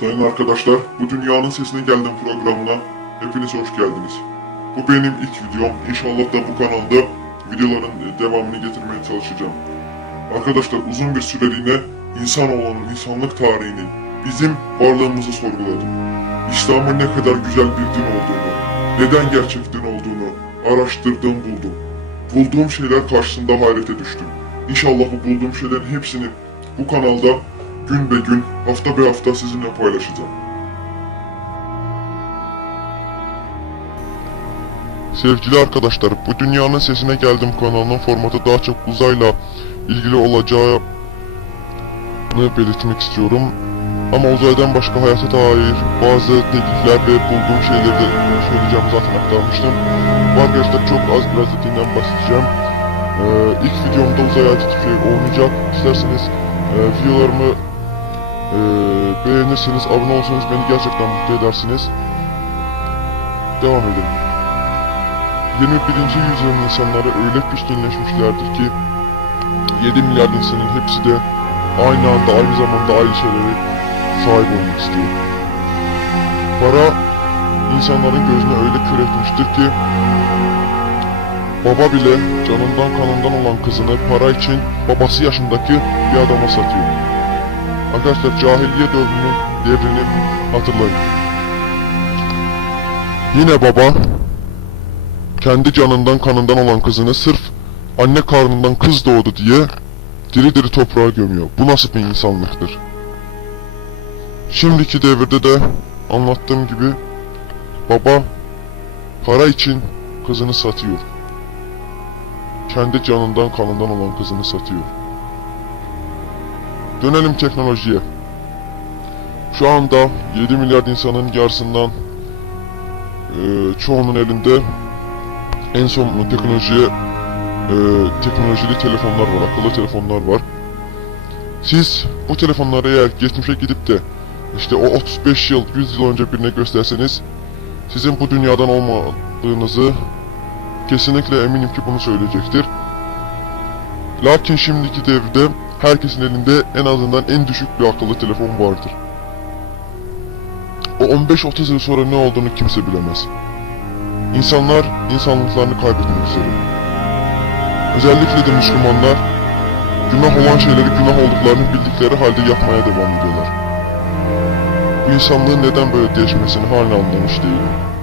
Sayın arkadaşlar, bu Dünyanın Sesine Geldim programına hepiniz hoş geldiniz. Bu benim ilk videom. İnşallah da bu kanalda videoların devamını getirmeye çalışacağım. Arkadaşlar uzun bir süreliğine insanoğlunun, insanlık tarihinin, bizim varlığımızı sorguladım. İslam'ın ne kadar güzel bir din olduğunu, neden gerçek din olduğunu araştırdım, buldum. Bulduğum şeyler karşısında hayrete düştüm. İnşallah bu bulduğum şeylerin hepsini bu kanalda gün be gün, hafta be hafta sizinle paylaşacağım. Sevgili arkadaşlar, bu Dünyanın Sesine Geldim kanalının formatı daha çok uzayla ilgili olacağını belirtmek istiyorum. Ama uzaydan başka hayata dair bazı teklifler ve bulduğum şeyleri de söyleyeceğim zaten aktarmıştım. Bu arkadaşlar çok az biraz da dinden bahsedeceğim. Ee, ilk videomda uzay hayatı tüfeği olmayacak. İsterseniz e, videolarımı e, beğenirseniz, abone olursanız beni gerçekten mutlu edersiniz. Devam edelim. 21. yüzyılın insanları öyle pişkinleşmişlerdir ki 7 milyar insanın hepsi de aynı anda aynı zamanda aynı şeylere sahip olmak istiyor. Para insanların gözüne öyle kör etmiştir ki baba bile canından kanından olan kızını para için babası yaşındaki bir adama satıyor. Arkadaşlar cahiliye dövrünün devrini hatırlayın. Yine baba kendi canından kanından olan kızını sırf anne karnından kız doğdu diye diri diri toprağa gömüyor. Bu nasıl bir insanlıktır? Şimdiki devirde de anlattığım gibi baba para için kızını satıyor. Kendi canından kanından olan kızını satıyor. Dönelim teknolojiye. Şu anda 7 milyar insanın yarısından eee, çoğunun elinde en son teknolojiye eee, teknolojili telefonlar var, akıllı telefonlar var. Siz bu telefonları eğer geçmişe gidip de işte o 35 yıl, 100 yıl önce birine gösterseniz sizin bu dünyadan olmadığınızı kesinlikle eminim ki bunu söyleyecektir. Lakin şimdiki devirde herkesin elinde en azından en düşük bir akıllı telefon vardır. O 15-30 yıl sonra ne olduğunu kimse bilemez. İnsanlar insanlıklarını kaybetmek üzere. Özellikle de Müslümanlar günah olan şeyleri günah olduklarını bildikleri halde yapmaya devam ediyorlar. Bu insanlığın neden böyle değişmesini hala anlamış değilim.